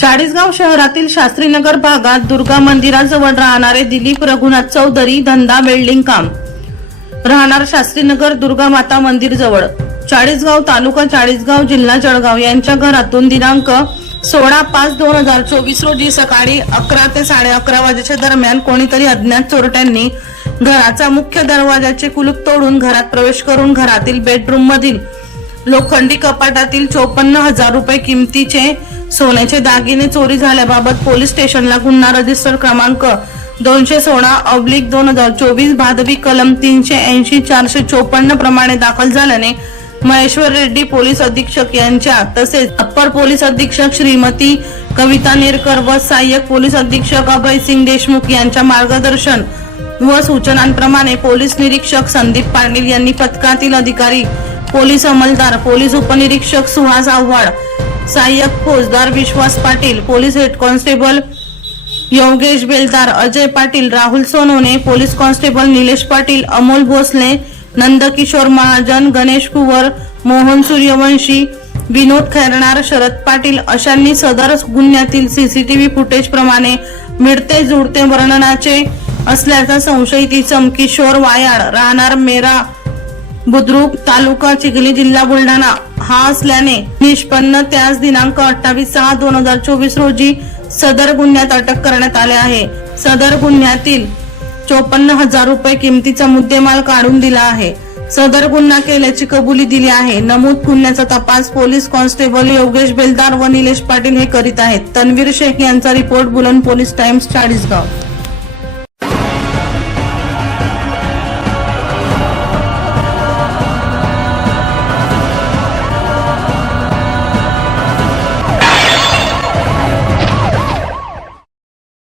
चाळीसगाव शहरातील शास्त्रीनगर भागात दुर्गा मंदिराजवळ राहणारे दिलीप रघुनाथ चौधरी धंदा वेल्डिंग काम. राहणार शास्त्रीनगर दुर्गा माता मंदिर जवळ. चाळीसगाव तालुका चाळीसगाव जिल्हा जळगाव यांच्या घरातून दिनांक सोळा पाच दोन हजार चोवीस रोजी सकाळी अकरा ते साडे अकरा वाजेच्या दरम्यान कोणीतरी अज्ञात चोरट्यांनी घराचा मुख्य दरवाजाचे कुलूप तोडून घरात प्रवेश करून घरातील बेडरूम मधील लोखंडी कपाटातील चोपन्न हजार रुपये किमतीचे सोन्याचे दागिने चोरी झाल्याबाबत पोलीस स्टेशनला गुन्हा रजिस्टर क्रमांक दोनशे सोळा ऑब्लिक दोन हजार चोवीस भादवी कलम तीनशे ऐंशी चारशे चोपन्न प्रमाणे दाखल झाल्याने महेश्वर रेड्डी पोलीस अधीक्षक यांच्या तसेच अप्पर पोलीस अधीक्षक श्रीमती कविता नेरकर व सहाय्यक पोलीस अधीक्षक अभय सिंग देशमुख यांच्या मार्गदर्शन व सूचनांप्रमाणे पोलीस निरीक्षक संदीप पाटील यांनी पथकातील अधिकारी पोलीस अंमलदार पोलीस उपनिरीक्षक सुहास आव्हाड सहाय्यक फौजदार Vishwas Patil police head constable Yogesh Beldar Ajay Patil Rahul Sonawane police constable Nilesh Patil Amol Bhosale Nandkishor Mahajan Ganesh Kuwar Mohan Suryavanshi Vinod Khairnar Sharad Patil अशांनी सदर गुन्ह्यातील सीसीटीव्ही फुटेज प्रमाणे मिळते जुळते वर्णनाचे असल्याचा संशयित इसम किशोर वायाड राहणार मेरा बुद्रुक तालुका चिखली जिल्हा बुलढाणा. हा असल्याने निष्पन्न त्याच दिनांक अठ्ठावीस सहा दोन हजार चोवीस रोजी सदर गुन्ह्यात अटक करण्यात आले आहे. सदर गुन्ह्यातील चोपन्न हजार रुपये किमतीचा मुद्देमाल काढून दिला आहे. सदर गुन्हा केल्याची कबुली दिली आहे. नमूद गुन्ह्याचा तपास पोलीस कॉन्स्टेबल योगेश बेलदार व निलेश पाटील हे करीत आहेत. तन्वीर शेख यांचा रिपोर्ट बुलंद पोलीस टाइम्स चाळीसगाव.